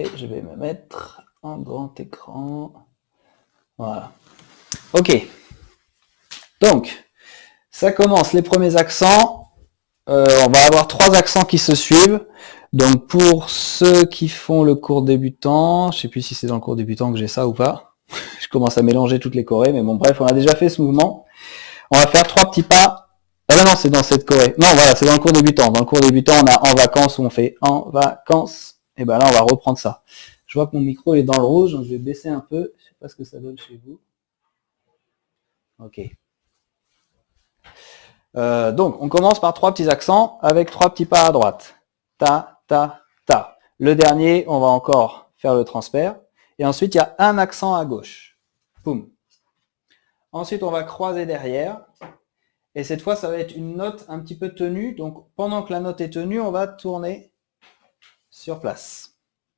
Et je vais me mettre en grand écran. Voilà. Ok. Donc, ça commence, les premiers accents. On va avoir 3 accents qui se suivent. Donc, pour ceux qui font le cours débutant, je ne sais plus si c'est dans le cours débutant que j'ai ça ou pas. Je commence à mélanger toutes les chorés, mais bon, bref, on a déjà fait ce mouvement. On va faire 3 petits pas. Ah ben non, c'est dans cette choré. Non, voilà, c'est dans le cours débutant. Dans le cours débutant, on a en vacances où on fait en vacances. Et ben là, on va reprendre ça. Je vois que mon micro est dans le rouge, donc je vais baisser un peu. Je ne sais pas ce que ça donne chez vous. Ok. Donc, on commence par 3 petits accents avec 3 petits pas à droite. Ta, ta, ta. Le dernier, on va encore faire le transfert. Et ensuite, il y a un accent à gauche. Poum. Ensuite, on va croiser derrière. Et cette fois, ça va être une note un petit peu tenue. Donc, pendant que la note est tenue, on va tourner sur place.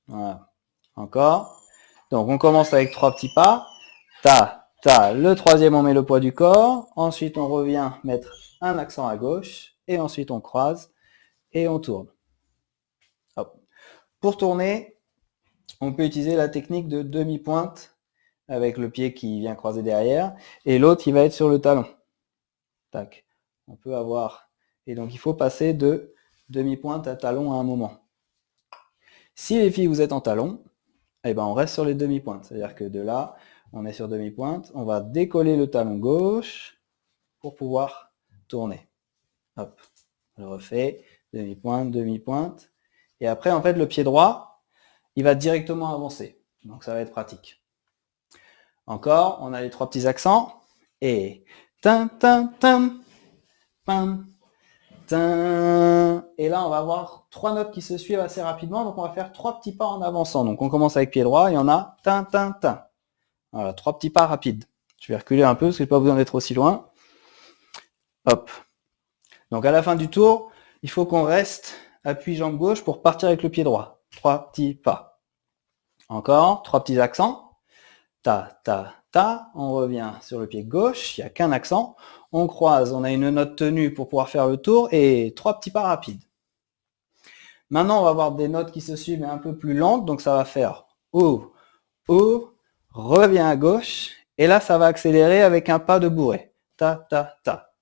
Voilà. Encore. Donc, on commence avec 3 petits pas. Ta, ta. Le troisième, on met le poids du corps. Ensuite, on revient mettre un accent à gauche. Et ensuite, on croise et on tourne. Hop. Pour tourner, on peut utiliser la technique de demi-pointe avec le pied qui vient croiser derrière. Et l'autre, il va être sur le talon. Tac. On peut avoir... Et donc, il faut passer de demi-pointe à talon à un moment. Si les filles, vous êtes en talon, eh ben, on reste sur les demi-pointes. C'est-à-dire que de là, on est sur demi-pointe. On va décoller le talon gauche pour pouvoir tourner. Hop. On le refait. Demi-pointe, demi-pointe. Et après, en fait, le pied droit, il va directement avancer. Donc, ça va être pratique. Encore, on a les 3 petits accents. Et... Tin, tin, tin, pam, tin. Et là, on va avoir 3 notes qui se suivent assez rapidement. Donc, on va faire 3 petits pas en avançant. Donc, on commence avec pied droit. Il y en a tin, tin, tin. Voilà, 3 petits pas rapides. Je vais reculer un peu parce que je n'ai pas besoin d'être aussi loin. Hop. Donc, à la fin du tour, il faut qu'on reste appui jambe gauche pour partir avec le pied droit. 3 petits pas. Encore, 3 petits accents. Ta, ta, ta. On revient sur le pied gauche. Il n'y a qu'un accent. On croise, on a une note tenue pour pouvoir faire le tour et 3 petits pas rapides. Maintenant, on va avoir des notes qui se suivent mais un peu plus lentes. Donc, ça va faire O, O, revient à gauche. Et là, ça va accélérer avec un pas de bourrée. Ta, ta, ta.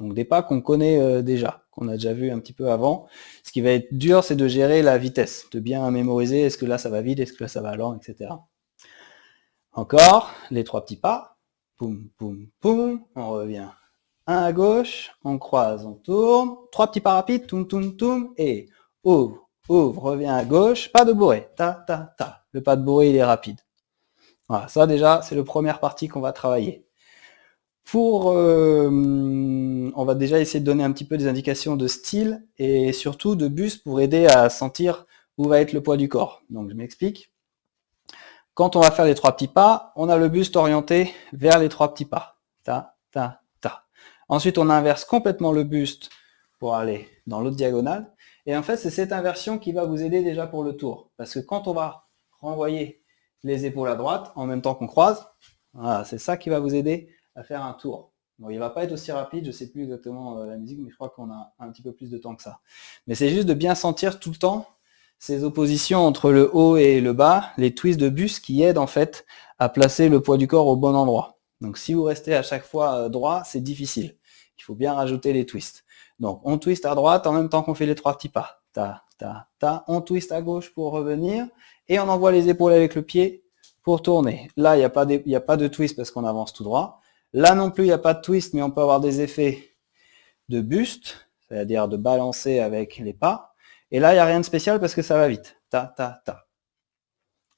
Donc, des pas qu'on connaît déjà, qu'on a déjà vu un petit peu avant. Ce qui va être dur, c'est de gérer la vitesse, de bien mémoriser. Est-ce que là, ça va vite, est-ce que là, ça va lent, etc. Encore, les 3 petits pas. Poum, poum, poum. On revient. Un à gauche, on croise, on tourne. 3 petits pas rapides. Toum, toum, toum. Et ouvre, ouvre, revient à gauche. Pas de bourrée. Ta, ta, ta. Le pas de bourrée, il est rapide. Voilà, ça déjà, c'est la première partie qu'on va travailler. On va déjà essayer de donner un petit peu des indications de style et surtout de buste pour aider à sentir où va être le poids du corps. Donc je m'explique. Quand on va faire les 3 petits pas, on a le buste orienté vers les 3 petits pas. Ta, ta, ta. Ensuite, on inverse complètement le buste pour aller dans l'autre diagonale. Et en fait, c'est cette inversion qui va vous aider déjà pour le tour. Parce que quand on va renvoyer les épaules à droite, en même temps qu'on croise, voilà, c'est ça qui va vous aider à faire un tour. Bon, il ne va pas être aussi rapide, je ne sais plus exactement la musique, mais je crois qu'on a un petit peu plus de temps que ça. Mais c'est juste de bien sentir tout le temps ces oppositions entre le haut et le bas, les twists de buste qui aident en fait à placer le poids du corps au bon endroit. Donc si vous restez à chaque fois droit, c'est difficile. Il faut bien rajouter les twists. Donc on twist à droite en même temps qu'on fait les 3 petits pas. Ta, ta, ta. On twist à gauche pour revenir et on envoie les épaules avec le pied pour tourner. Là, il n'y a pas de twist parce qu'on avance tout droit. Là non plus, il n'y a pas de twist, mais on peut avoir des effets de buste, c'est-à-dire de balancer avec les pas. Et là, il n'y a rien de spécial parce que ça va vite. Ta, ta, ta.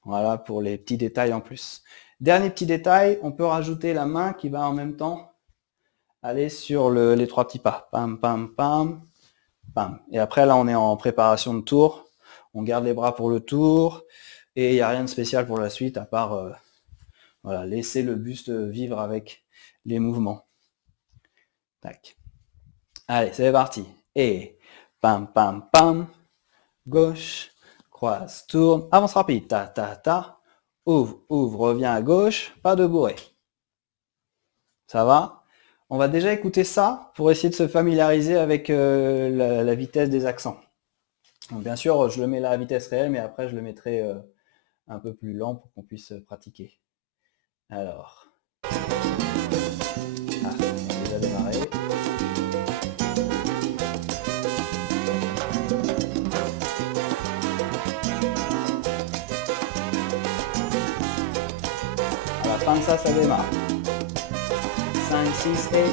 Voilà pour les petits détails en plus. Dernier petit détail, on peut rajouter la main qui va en même temps aller sur les 3 petits pas. Pam, pam, pam, pam. Et après, là, on est en préparation de tour. On garde les bras pour le tour. Et il n'y a rien de spécial pour la suite à part voilà, laisser le buste vivre avec les mouvements. Tac. Allez, c'est parti. Et pam, pam, pam. Gauche, croise, tourne, avance rapide, ta, ta, ta, ouvre, ouvre, reviens à gauche, pas de bourrée. Ça va? On va déjà écouter ça pour essayer de se familiariser avec la vitesse des accents. Donc, bien sûr, je le mets là à vitesse réelle, mais après, je le mettrai un peu plus lent pour qu'on puisse pratiquer. Alors. Ah, on a déjà démarré. À la fin de ça, ça démarre. 5, 6 et...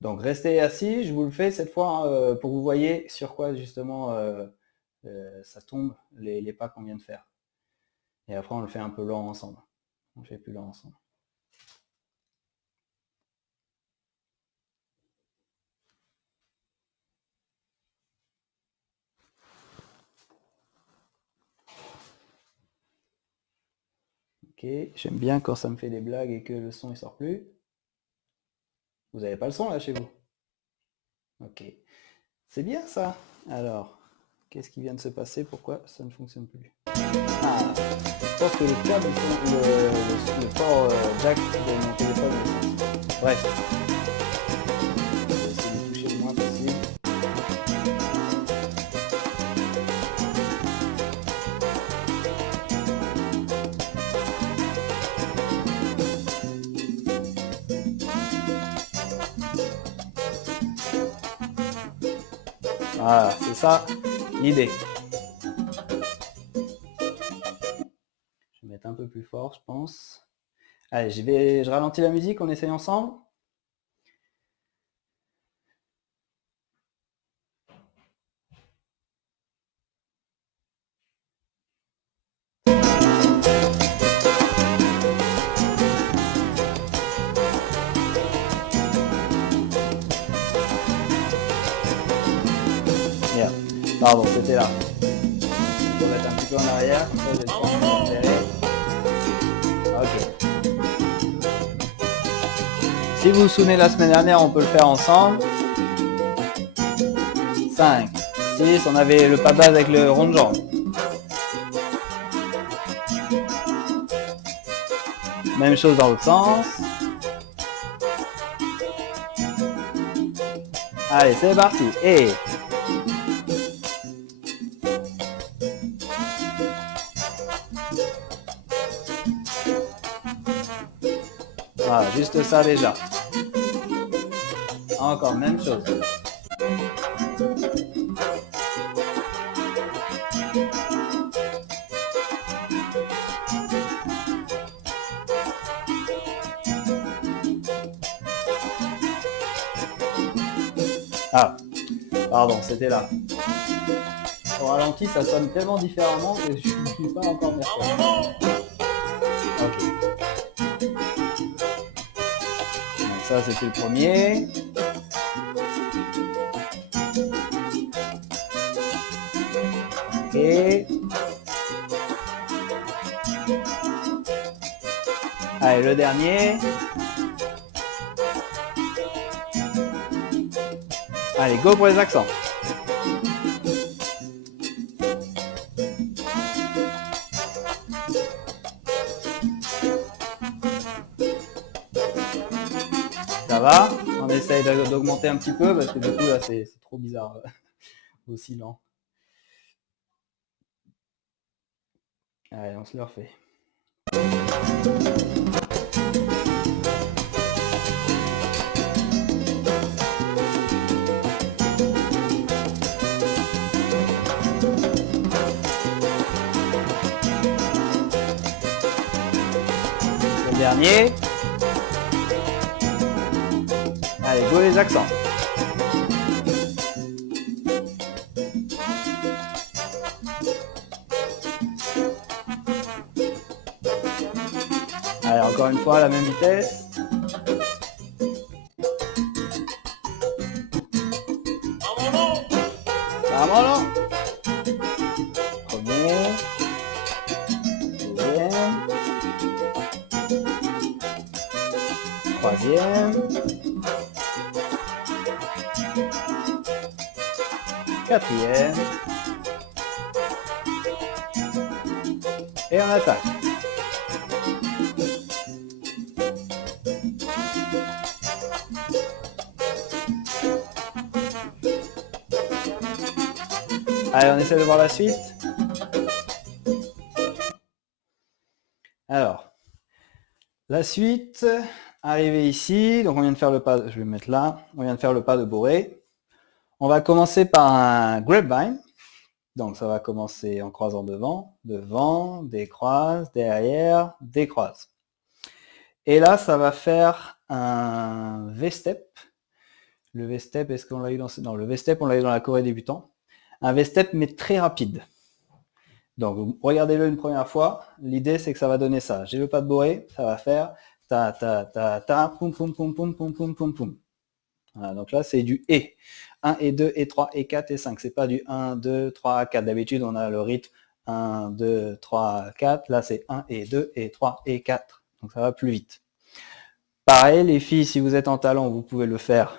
Donc restez assis, je vous le fais cette fois pour que vous voyez sur quoi justement ça tombe, les pas qu'on vient de faire. Et après on le fait un peu lent ensemble. On le fait plus lent ensemble. Ok, j'aime bien quand ça me fait des blagues et que le son il sort plus. Vous n'avez pas le son là chez vous? Ok, c'est bien ça. Alors, qu'est-ce qui vient de se passer? Pourquoi ça ne fonctionne plus? Ah, je pense que les câbles sont le port jack de mon téléphone. Bref, je vais essayer de toucher le moins possible. Voilà, c'est ça l'idée. Je vais mettre un peu plus fort, je pense. Allez, je ralentis la musique, on essaye ensemble. Merde, pardon, c'était là. Je vais mettre un petit peu en arrière, comme ça je vais pouvoir me repérer. Ok. Si vous vous souvenez la semaine dernière, on peut le faire ensemble. 5, 6, on avait le pas de base avec le rond de jambe. Même chose dans l'autre sens. Allez, c'est parti. Et... voilà, juste ça déjà. Encore, même chose. Ah, pardon, c'était là. Au ralenti, ça sonne tellement différemment que je ne suis pas encore persuadé. Ok. Donc ça, c'était le premier. Ok. Allez, le dernier. Allez, go pour les accents. Ça va? On essaye d'augmenter un petit peu parce que du coup là c'est trop bizarre aussi lent. Allez, on se le refait. Le dernier. Allez, go les accents. Allez, encore une fois, à la même vitesse. Vámonos. Premier. Deuxième. Troisième. Quatrième. Et on attaque. Allez, on essaie de voir la suite. Alors, la suite, arrivé ici, donc on vient de faire le pas, je vais me mettre là, on vient de faire le pas de bourrée. On va commencer par un grapevine. Donc ça va commencer en croisant devant, devant, décroise, derrière, décroise. Et là, ça va faire un V-step. Le V-step, est-ce qu'on l'a eu dans... Non, le V-step, on l'a eu dans la choré débutant. Un V-step, mais très rapide. Donc, regardez-le une première fois. L'idée, c'est que ça va donner ça. J'ai le pas de bourrée, ça va faire ta, ta, ta, ta, poum, poum, poum, poum, poum, poum, poum, poum. Voilà, donc là, c'est du et. 1 et 2 et 3 et 4 et 5. C'est pas du 1, 2, 3, 4. D'habitude, on a le rythme 1, 2, 3, 4. Là, c'est 1 et 2 et 3 et 4. Donc ça va plus vite. Pareil, les filles, si vous êtes en talon, vous pouvez le faire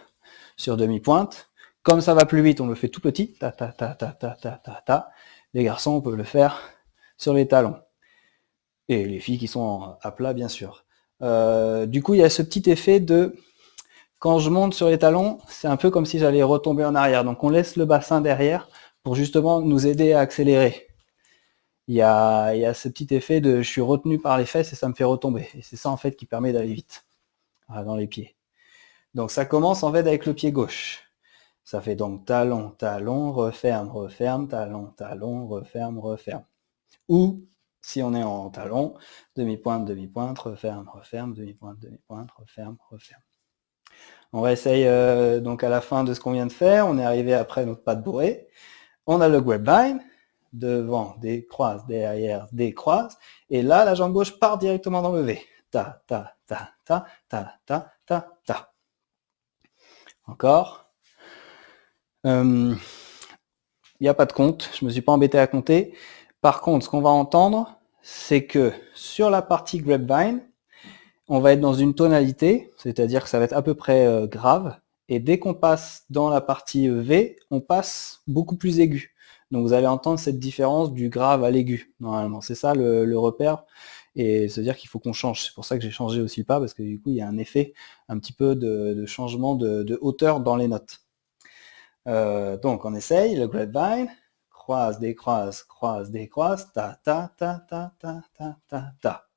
sur demi-pointe. Comme ça va plus vite, on le fait tout petit. Ta, ta, ta, ta, ta, ta, ta, ta. Les garçons, on peut le faire sur les talons. Et les filles qui sont à plat, bien sûr. Du coup, il y a ce petit effet de... Quand je monte sur les talons, c'est un peu comme si j'allais retomber en arrière. Donc on laisse le bassin derrière pour justement nous aider à accélérer. Il y a ce petit effet de je suis retenu par les fesses et ça me fait retomber. Et c'est ça en fait qui permet d'aller vite dans les pieds. Donc ça commence en fait avec le pied gauche. Ça fait donc talon, talon, referme, referme, talon, talon, referme, referme. Ou si on est en talon, demi-pointe, demi-pointe, referme, referme, demi-pointe, demi-pointe, referme, referme. On va essayer donc à la fin de ce qu'on vient de faire, on est arrivé après notre pas de bourrée. On a le grapevine, devant, décroise, derrière, décroise. Et là, la jambe gauche part directement dans le V. Ta, ta, ta, ta, ta, ta, ta, ta. Encore. Il n'y a pas de compte, je ne me suis pas embêté à compter. Par contre, ce qu'on va entendre, c'est que sur la partie grapevine, on va être dans une tonalité, c'est-à-dire que ça va être à peu près grave, et dès qu'on passe dans la partie V, on passe beaucoup plus aigu. Donc vous allez entendre cette différence du grave à l'aigu, normalement. C'est ça le repère, et c'est-à-dire qu'il faut qu'on change. C'est pour ça que j'ai changé aussi le pas, parce que du coup, il y a un effet un petit peu de changement de hauteur dans les notes. Donc on essaye, le grapevine, croise, décroise, ta, ta, ta, ta, ta, ta, ta, ta.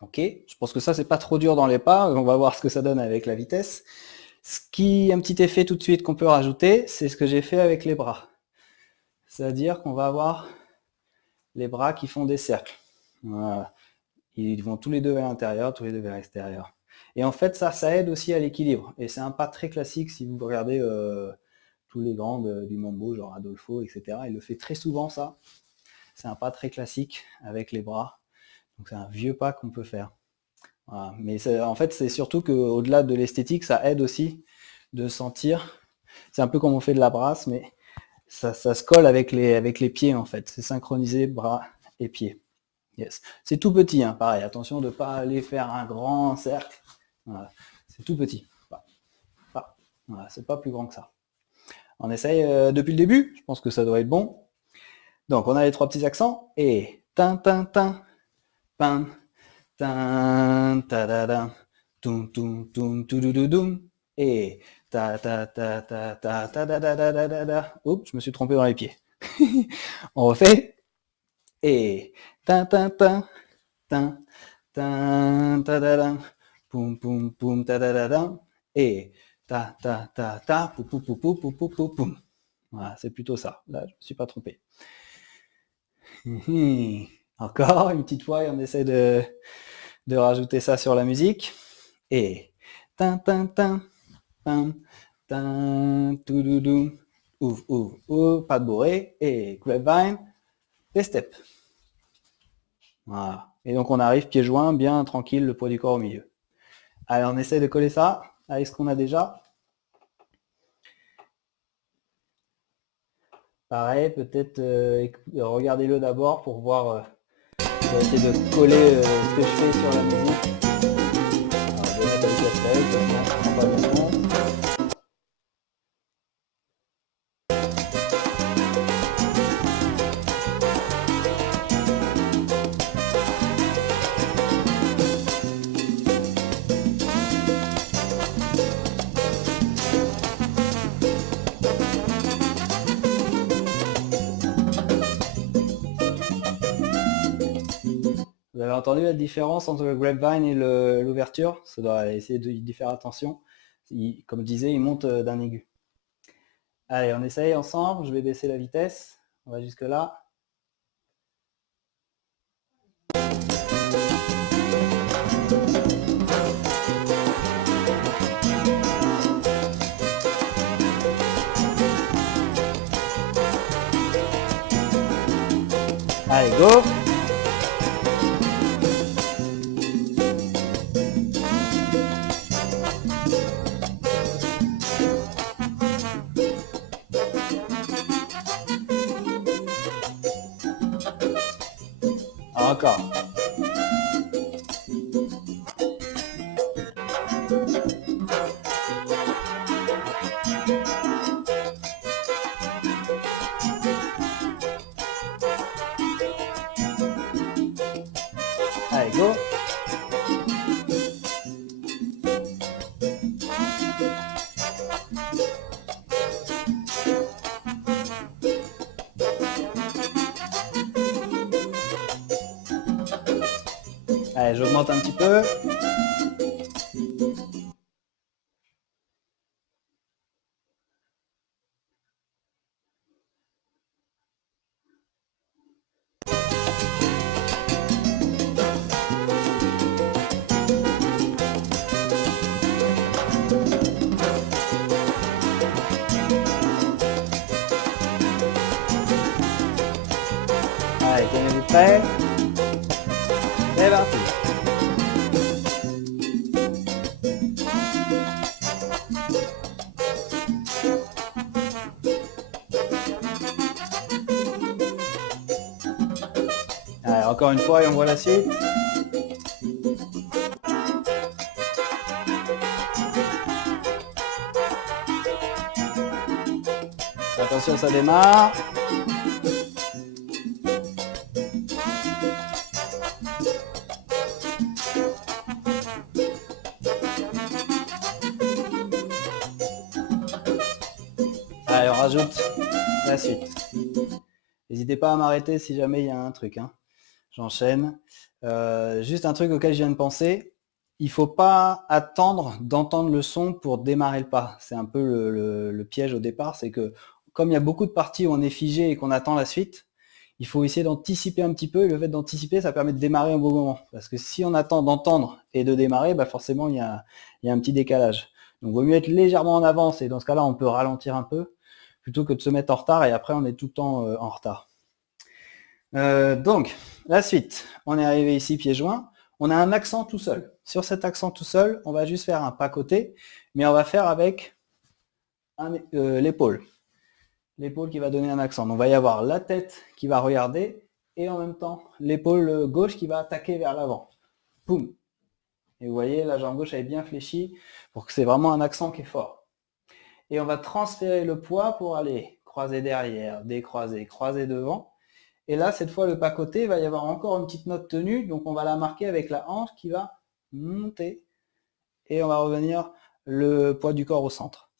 Ok, je pense que ça c'est pas trop dur dans les pas, on va voir ce que ça donne avec la vitesse. Un petit effet tout de suite qu'on peut rajouter, c'est ce que j'ai fait avec les bras. C'est-à-dire qu'on va avoir les bras qui font des cercles. Voilà. Ils vont tous les deux vers l'intérieur, tous les deux vers l'extérieur. Et en fait ça aide aussi à l'équilibre. Et c'est un pas très classique si vous regardez tous les grands du mambo, genre Adolfo, etc. Il le fait très souvent ça. C'est un pas très classique avec les bras. Donc c'est un vieux pas qu'on peut faire. Voilà. Mais en fait, c'est surtout qu'au-delà de l'esthétique, ça aide aussi de sentir. C'est un peu comme on fait de la brasse, mais ça se colle avec les pieds en fait. C'est synchronisé bras et pieds. Yes. C'est tout petit, hein, pareil. Attention de ne pas aller faire un grand cercle. Voilà. C'est tout petit. Voilà, c'est pas plus grand que ça. On essaye depuis le début. Je pense que ça doit être bon. Donc on a les trois petits accents et tin tin tin pin. Tan, ta da da, tum tum tum tudududum, et ta ta ta ta ta ta da da da da da. Oups, je me suis trompé dans les pieds. On refait. Et ta ta ta ta ta ta da da, pum pum pum ta da da da, et ta ta ta ta pou pou pou pou pou pou pou poum. Voilà, c'est plutôt ça. Là, je me suis pas trompé. Encore une petite fois et on essaie de rajouter ça sur la musique. Et tin tin tin tin tin toudoudou ouf ouf ouf, pas de bourrée et grapevine, des steps. Voilà. Et donc on arrive pieds joints, bien tranquille, le poids du corps au milieu. Allez, on essaie de coller ça avec ce qu'on a déjà. Pareil, peut-être regardez-le d'abord pour voir. Je vais essayer de coller ce que je fais sur la musique. Alors, je vais mettre le casquette, on prend pas le son. entendu la différence entre le grapevine et l'ouverture? Ça doit essayer d'y faire attention. Comme je disais, il monte d'un aigu. Allez, on essaye ensemble. Je vais baisser la vitesse. On va jusque là. Allez, go! Encore. Allez, go! Allez, j'augmente un petit peu. Allez, tenez-vous prêts. C'est parti. Allez, encore une fois et on voit la suite. Attention, ça démarre. Allez, on rajoute la suite. N'hésitez pas à m'arrêter si jamais il y a un truc. Hein. J'enchaîne. Juste un truc auquel je viens de penser. Il ne faut pas attendre d'entendre le son pour démarrer le pas. C'est un peu le piège au départ. C'est que comme il y a beaucoup de parties où on est figé et qu'on attend la suite, il faut essayer d'anticiper un petit peu. Et le fait d'anticiper, ça permet de démarrer au bon moment. Parce que si on attend d'entendre et de démarrer, bah forcément, il y a un petit décalage. Donc, il vaut mieux être légèrement en avance. Et dans ce cas-là, on peut ralentir un peu plutôt que de se mettre en retard. Et après, on est tout le temps en retard. Donc, la suite. On est arrivé ici, pieds joints. On a un accent tout seul. Sur cet accent tout seul, on va juste faire un pas côté, mais on va faire avec l'épaule. L'épaule qui va donner un accent. Donc, on va y avoir la tête qui va regarder et en même temps l'épaule gauche qui va attaquer vers l'avant. Boum. Et vous voyez, la jambe gauche elle est bien fléchie pour que c'est vraiment un accent qui est fort. Et on va transférer le poids pour aller croiser derrière, décroiser, croiser devant. Et là, cette fois, le pas côté, il va y avoir encore une petite note tenue. Donc, on va la marquer avec la hanche qui va monter. Et on va revenir le poids du corps au centre.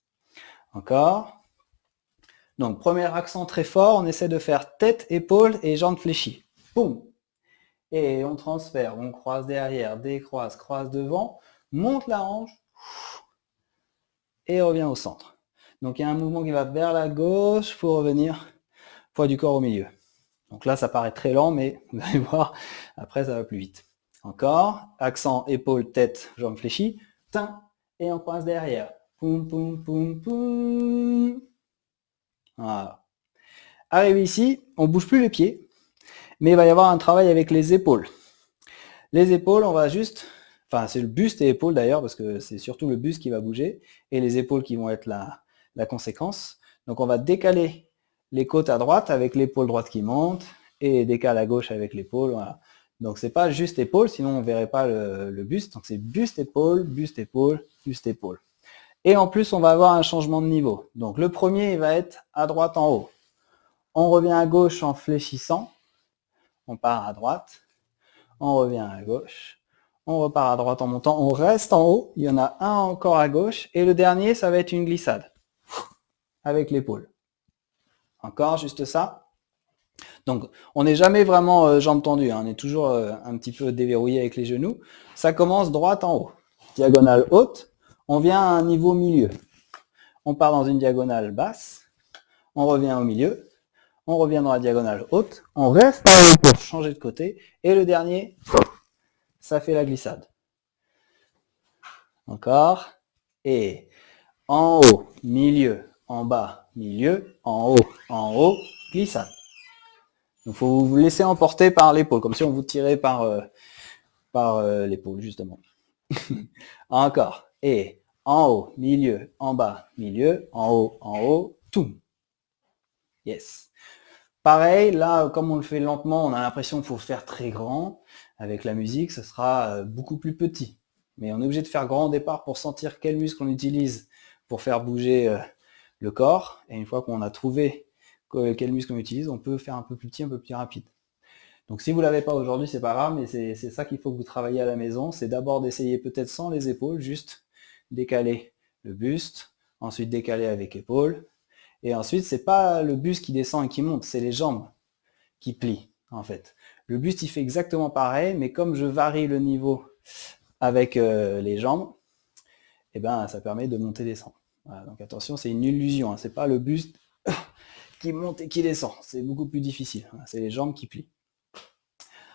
Encore. Donc, premier accent très fort. On essaie de faire tête, épaule et jambes fléchies. Boum. Et on transfère. On croise derrière, décroise, croise devant. Monte la hanche. Et revient au centre. Donc, il y a un mouvement qui va vers la gauche pour revenir poids du corps au milieu. Donc là, ça paraît très lent, mais vous allez voir, après, ça va plus vite. Encore, accent, épaule, tête, jambes fléchies, et on croise derrière. Poum, poum, poum, poum. Voilà. Arrivé ici, on ne bouge plus les pieds, mais il va y avoir un travail avec les épaules. Les épaules, on va juste, enfin c'est le buste et épaules d'ailleurs, parce que c'est surtout le buste qui va bouger, et les épaules qui vont être la conséquence. Donc on va décaler les côtes à droite avec l'épaule droite qui monte et décale à gauche avec l'épaule. Voilà. Donc c'est pas juste épaule, sinon on ne verrait pas le buste. Donc c'est buste, épaule, buste, épaule, buste, épaule. Et en plus, on va avoir un changement de niveau. Donc le premier, il va être à droite en haut. On revient à gauche en fléchissant. On part à droite. On revient à gauche. On repart à droite en montant. On reste en haut. Il y en a un encore à gauche. Et le dernier, ça va être une glissade avec l'épaule. Encore, juste ça. Donc, on n'est jamais vraiment jambes tendues, hein, on est toujours un petit peu déverrouillé avec les genoux. Ça commence droite en haut, diagonale haute, on vient à un niveau milieu. On part dans une diagonale basse, on revient au milieu, on revient dans la diagonale haute, on reste en haut pour changer de côté, et le dernier, ça fait la glissade. Encore, et en haut, milieu, en bas, milieu, en haut, glissade. Il faut vous laisser emporter par l'épaule, comme si on vous tirait par l'épaule, justement. Encore. Et en haut, milieu, en bas, milieu, en haut, tout. Yes. Pareil, là, comme on le fait lentement, on a l'impression qu'il faut faire très grand. Avec la musique, ce sera beaucoup plus petit. Mais on est obligé de faire grand au départ pour sentir quel muscle on utilise pour faire bouger le corps. Et une fois qu'on a trouvé quel muscle on utilise, on peut faire un peu plus petit, un peu plus rapide. Donc si vous ne l'avez pas aujourd'hui, c'est pas grave, mais c'est ça qu'il faut que vous travaillez à la maison. C'est d'abord d'essayer peut-être sans les épaules, juste décaler le buste, ensuite décaler avec épaules. Et ensuite, c'est pas le buste qui descend et qui monte, c'est les jambes qui plient, en fait. Le buste, il fait exactement pareil, mais comme je varie le niveau avec les jambes, eh ben, ça permet de monter et descendre. Voilà, donc attention, c'est une illusion, hein. C'est pas le buste qui monte et qui descend. C'est beaucoup plus difficile. C'est les jambes qui plient.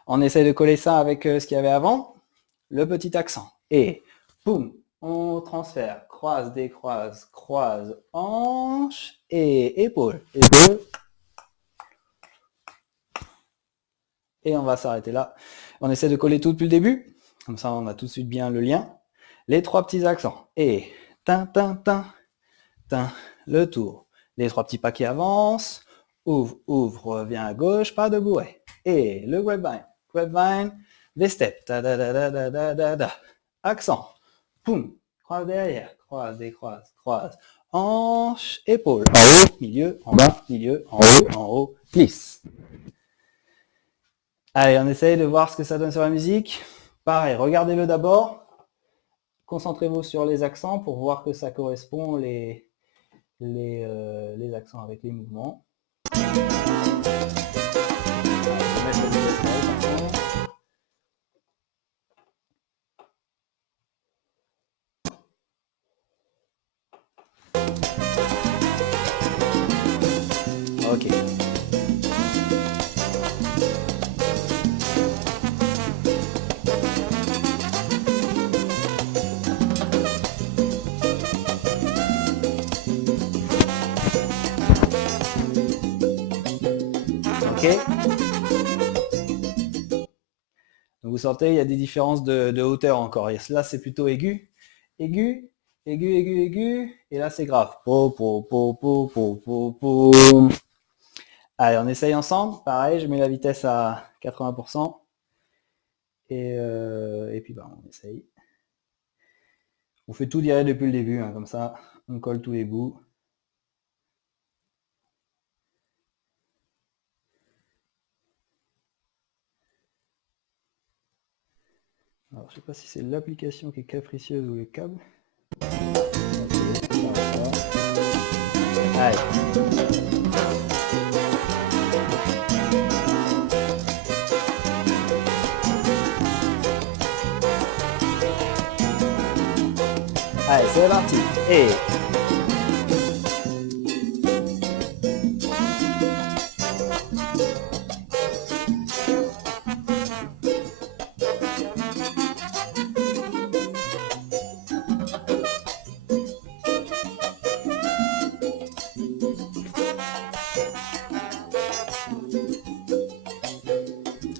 On essaie de coller ça avec ce qu'il y avait avant. Le petit accent. Et, boum, on transfère. Croise, décroise, croise, hanche et épaule. Épaule. Et on va s'arrêter là. On essaie de coller tout depuis le début. Comme ça, on a tout de suite bien le lien. Les trois petits accents. Et, tin, tin, tin, tin, le tour. Les trois petits pas qui avancent. Ouvre, ouvre, revient à gauche, pas de bouée. Et le grapevine. Grapevine, des steps. Ta, da, da, da, da, da, da, da. Accent. Poum. Croise derrière. Croise, décroise, croise. Hanche, épaule. En haut, milieu, en bas, milieu, en haut, glisse. Allez, on essaye de voir ce que ça donne sur la musique. Pareil, regardez-le d'abord. Concentrez-vous sur les accents pour voir que ça correspond les accents avec les mouvements. Ok. Ok. Donc vous sentez, il y a des différences de hauteur encore. Et là, c'est plutôt aigu. Aigu, aigu, aigu, aigu. Et là, c'est grave. Po, po, po, po, po, po, po. Allez, on essaye ensemble. Pareil, je mets la vitesse à 80%. Et puis, bah, on essaye. On fait tout direct depuis le début, hein, comme ça, on colle tous les bouts. Alors, je sais pas si c'est l'application qui est capricieuse ou le câble. Allez. Allez, c'est parti. Et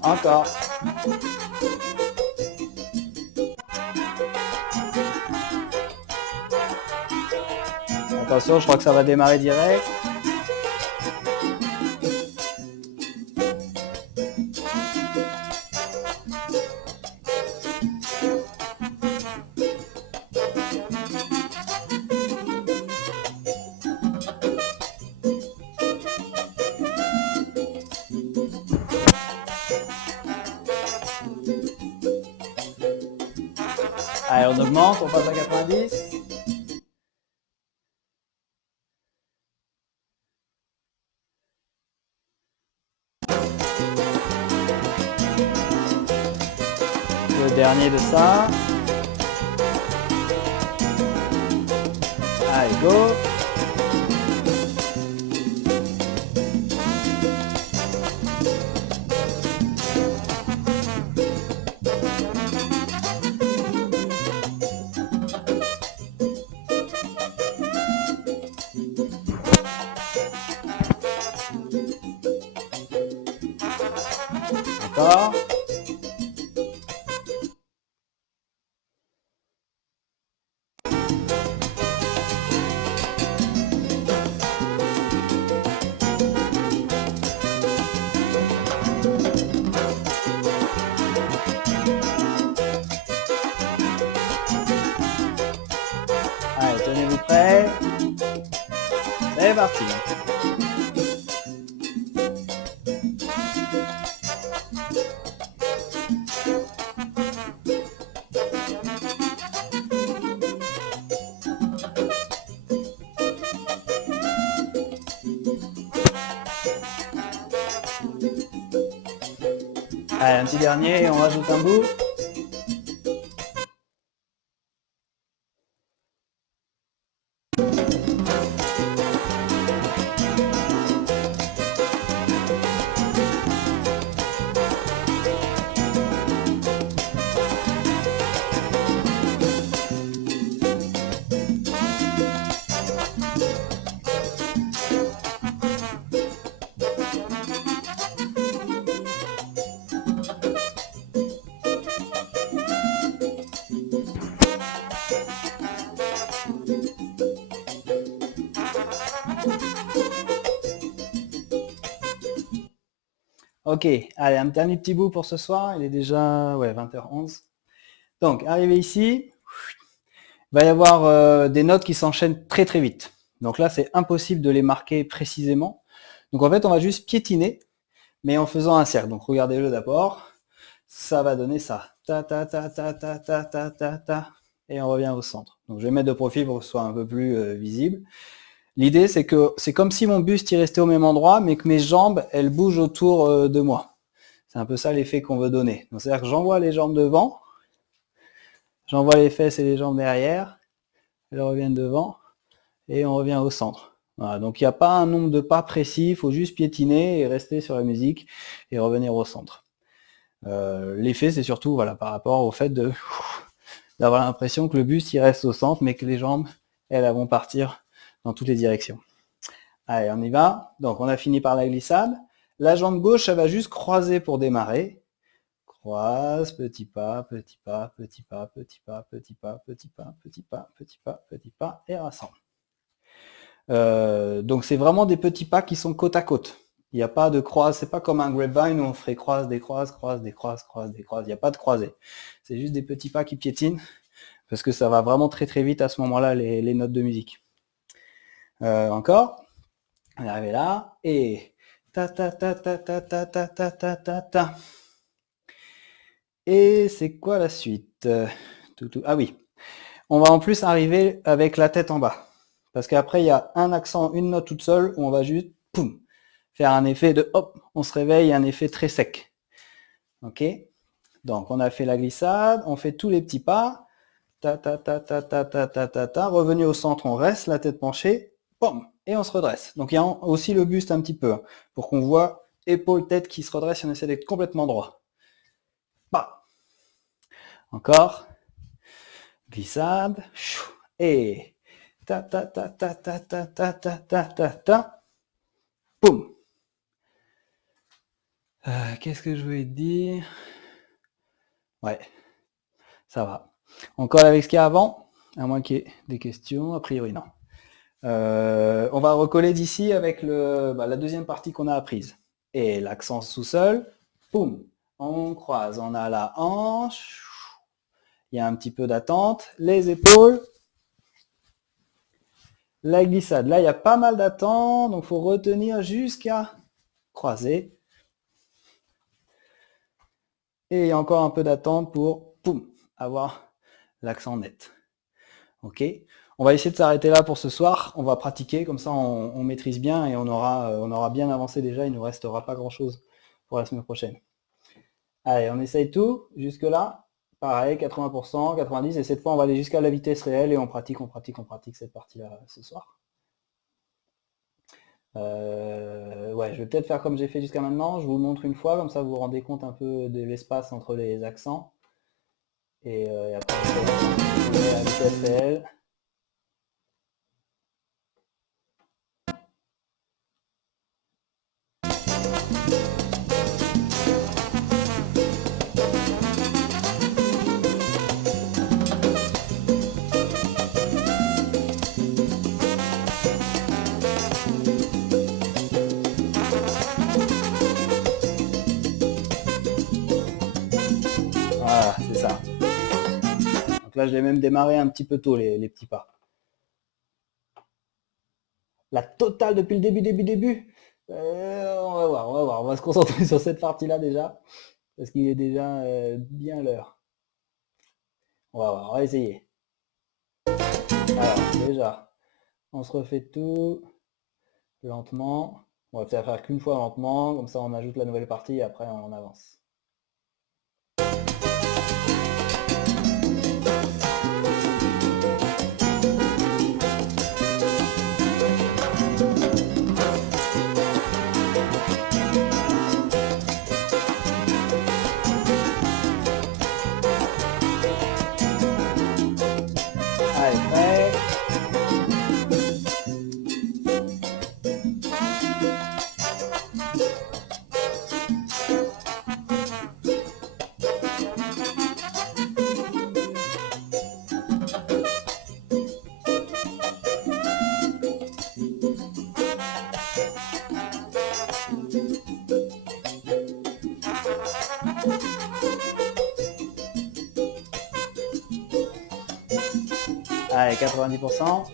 encore. Attention, je crois que ça va démarrer direct. Allez, on augmente, on passe à 90. dernier de ça. Allez, go. Encore. Allez, tenez-vous prêts. C'est parti. Allez, un petit dernier et on rajoute un bout. Ok, allez, un dernier petit bout pour ce soir. Il est déjà 20h11. Donc, arrivé ici, il va y avoir des notes qui s'enchaînent très très vite. Donc là, c'est impossible de les marquer précisément. Donc en fait, on va juste piétiner, mais en faisant un cercle. Donc regardez-le d'abord. Ça va donner ça. Ta ta ta ta ta ta ta ta ta. Et on revient au centre. Donc je vais mettre de profil pour que ce soit un peu plus visible. L'idée, c'est que c'est comme si mon buste y restait au même endroit, mais que mes jambes, elles bougent autour de moi. C'est un peu ça l'effet qu'on veut donner. Donc c'est-à-dire que j'envoie les jambes devant, j'envoie les fesses et les jambes derrière, elles reviennent devant, et on revient au centre. Voilà, donc il n'y a pas un nombre de pas précis, il faut juste piétiner et rester sur la musique et revenir au centre. L'effet, c'est surtout par rapport au fait d'avoir l'impression que le buste il reste au centre, mais que les jambes, elles vont partir dans toutes les directions. Allez, on y va. Donc, on a fini par la glissade. La jambe gauche, elle va juste croiser pour démarrer. Croise, petit pas, petit pas, petit pas, petit pas, petit pas, petit pas, petit pas, petit pas, petit pas, et rassemble. Donc, c'est vraiment des petits pas qui sont côte à côte. Il n'y a pas de croise, c'est pas comme un grapevine où on ferait croise, décroise, croise, décroise, croise, décroise. Il n'y a pas de croisée. C'est juste des petits pas qui piétinent, parce que ça va vraiment très très vite à ce moment-là, les notes de musique. Encore. On est arrivé là, et ta ta ta ta ta ta ta ta ta ta ta. Et c'est quoi la suite? Ah oui, on va en plus arriver avec la tête en bas. Parce qu'après, il y a un accent, une note toute seule, où on va juste, poum, faire un effet de hop, on se réveille, un effet très sec. Ok? Donc, on a fait la glissade, on fait tous les petits pas, ta ta ta ta ta ta ta ta ta, revenu au centre, on reste, la tête penchée, boum, et on se redresse. Donc, il y a aussi le buste un petit peu, pour qu'on voit épaule-tête qui se redresse et on essaie d'être complètement droit. Bah. Encore. Glissade, et ta ta ta ta ta ta ta ta ta ta ta, boum. Qu'est-ce que je voulais te dire? Ouais, ça va. On colle avec ce qu'il y a avant, à moins qu'il y ait des questions. A priori, non. On va recoller d'ici avec la deuxième partie qu'on a apprise. Et l'accent sous-sol, boum, on croise, on a la hanche, il y a un petit peu d'attente, les épaules, la glissade. Là, il y a pas mal d'attente, donc il faut retenir jusqu'à croiser. Et encore un peu d'attente pour, poum, avoir l'accent net. Ok. On va essayer de s'arrêter là pour ce soir. On va pratiquer, comme ça on maîtrise bien et on aura bien avancé déjà. Il ne nous restera pas grand-chose pour la semaine prochaine. Allez, on essaye tout jusque là. Pareil, 80%, 90%, et cette fois on va aller jusqu'à la vitesse réelle et on pratique cette partie-là ce soir. Ouais, je vais peut-être faire comme j'ai fait jusqu'à maintenant, je vous montre une fois, comme ça vous vous rendez compte un peu de l'espace entre les accents. Et après, je mets la vitesse réelle. Voilà, c'est ça. Donc là, je l'ai même démarré un petit peu tôt, les petits pas. La totale depuis le début. On va voir, on va se concentrer sur cette partie-là déjà, parce qu'il est déjà bien l'heure. On va voir, on va essayer. Alors, déjà, on se refait tout lentement. On va peut-être faire qu'une fois lentement, comme ça on ajoute la nouvelle partie et après on avance. Allez, prêt. Allez, 90%.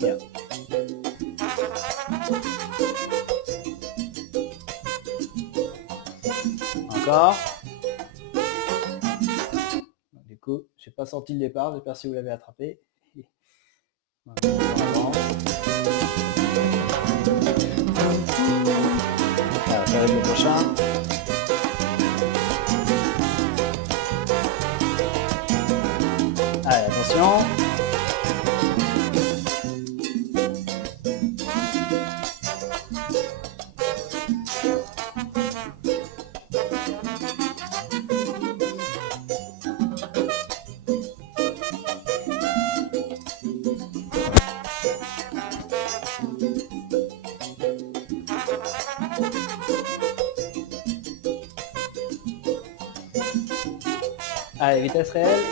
Bien. Encore. Du coup, j'ai pas sorti le départ, j'espère si vous l'avez attrapé. Voilà, on avance. Voilà, ça va être le prochain. Allez, attention. Allez, vitesse réelle.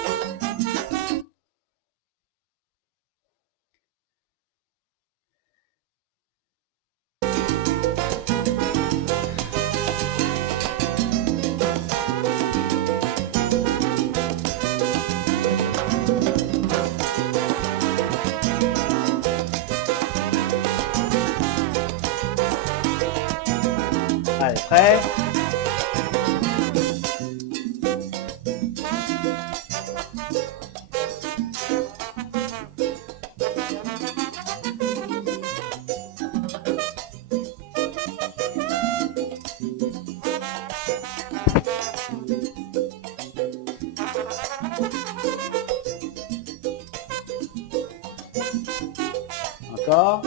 Allez, prêt. Encore.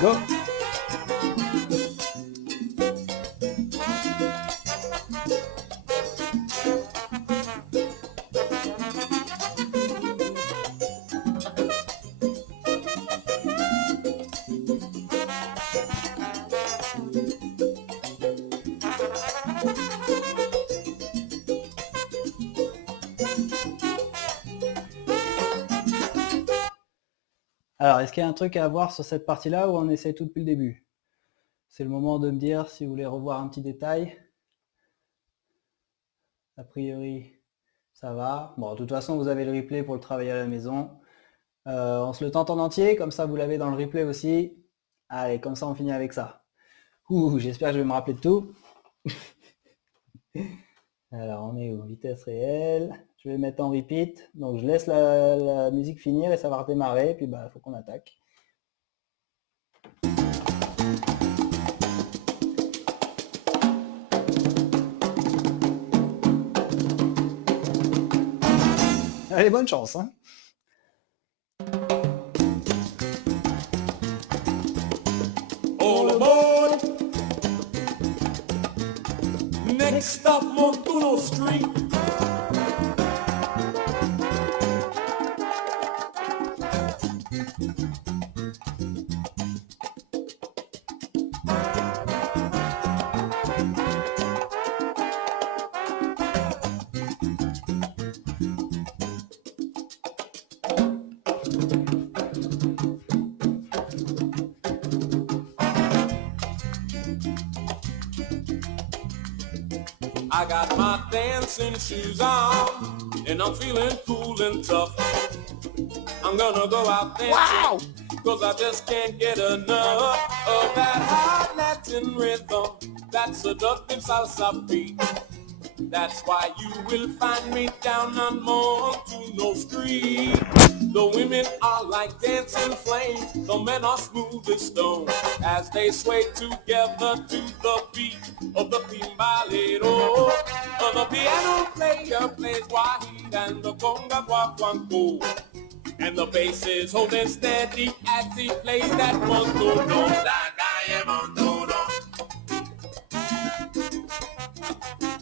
Go. Alors, est-ce qu'il y a un truc à voir sur cette partie-là ou on essaie tout depuis le début? C'est le moment de me dire si vous voulez revoir un petit détail. A priori, ça va. Bon, de toute façon, vous avez le replay pour le travailler à la maison. On se le tente en entier, comme ça vous l'avez dans le replay aussi. Allez, comme ça on finit avec ça. J'espère que je vais me rappeler de tout. Alors, on est où? Vitesse réelle. Je vais mettre en repeat. Donc, je laisse la musique finir et ça va redémarrer. Puis, il faut qu'on attaque. Allez, bonne chance. Hein. All aboard! Next stop, Montuno Street. I got my dancing shoes on, and I'm feeling cool and tough. I'm gonna go out dancing, cause I just can't get enough of that hot Latin rhythm, that seductive salsa beat. That's why you will find me down on Montuno Street. The women are like dancing flames, the men are smooth as stone, as they sway together to the beat of the timbalero. The piano player plays wahid and the conga guaguanco, and the bass is holding steady as he plays that montuno. La calle Montuno.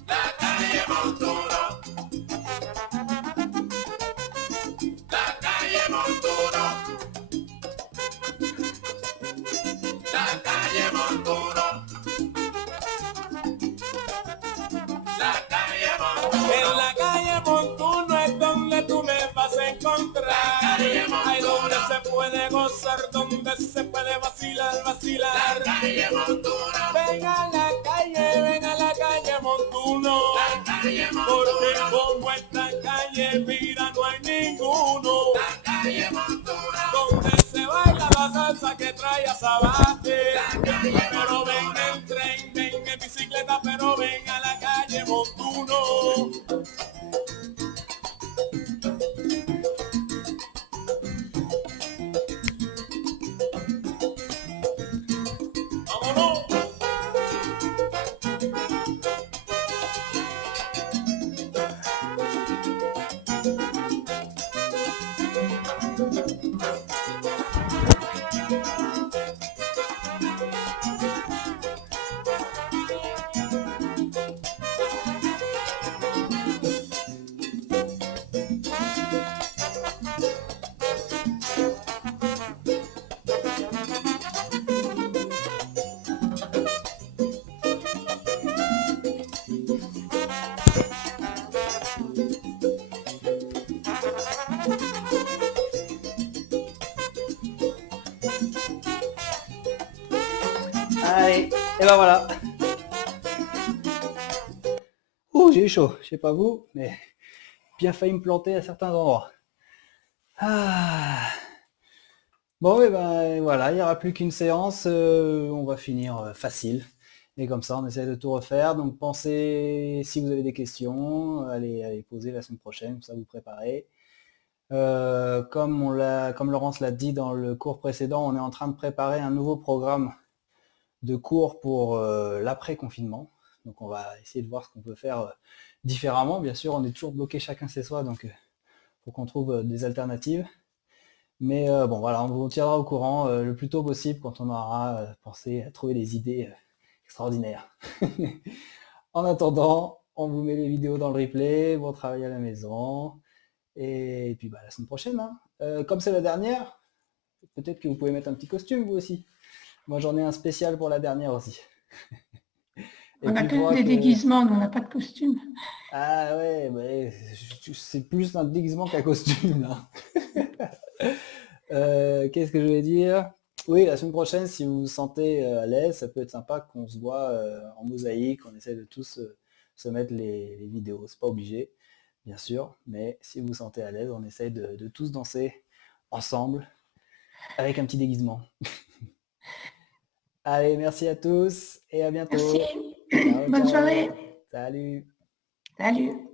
La calle Montuno. La calle Montuno. La calle Montuno. La calle Montuno. En la calle Montuno es donde tú me vas a encontrar. Ahí donde se puede gozar, donde se puede vacilar, vacilar. La calle Montuno. Ven a la calle Montuno. La calle Montuno. Porque como esta calle, mira, no hay ninguno. La calle Montuno. Donde se baila la salsa que trae a Sabate. Pero ven en tren, ven en bicicleta, pero ven a la calle Montuno. ¡Vámonos! Allez, et ben voilà. J'ai eu chaud. Je sais pas vous, mais bien failli me planter à certains endroits. Bon, et ben voilà, il n'y aura plus qu'une séance. On va finir facile. Et comme ça, on essaie de tout refaire. Donc pensez, si vous avez des questions, allez poser la semaine prochaine, comme ça vous préparez. Comme Laurence l'a dit dans le cours précédent, on est en train de préparer un nouveau programme de cours pour l'après-confinement. Donc on va essayer de voir ce qu'on peut faire différemment. Bien sûr, on est toujours bloqué chacun chez soi, donc il faut qu'on trouve des alternatives. Mais bon, voilà, on vous tiendra au courant le plus tôt possible quand on aura pensé à trouver des idées extraordinaires. En attendant, on vous met les vidéos dans le replay, bon travail à la maison. Et puis la semaine prochaine, hein. Comme c'est la dernière, peut-être que vous pouvez mettre un petit costume vous aussi. Moi j'en ai un spécial pour la dernière aussi. On a que des déguisements, mais on n'a pas de costume. Ah ouais, c'est plus un déguisement qu'un costume là. Qu'est-ce que je vais dire? Oui, la semaine prochaine, si vous vous sentez à l'aise, ça peut être sympa qu'on se voit en mosaïque, on essaie de tous se mettre les vidéos. C'est pas obligé, bien sûr, mais si vous vous sentez à l'aise, on essaie de tous danser ensemble avec un petit déguisement. Allez, merci à tous et à bientôt. Merci. Ciao, Bonne ciao. soirée. Salut. Salut.